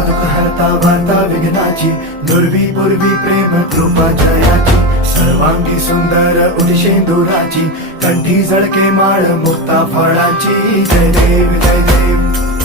दुःख हरता वार्ता विघ्नाची, नुरवी पूर्वी प्रेम कृपा जयाची, सर्वांगी सुंदर उदिशेंदुराची, कंठी झळके माळ मुक्ता फळाची. जय देव जय देव.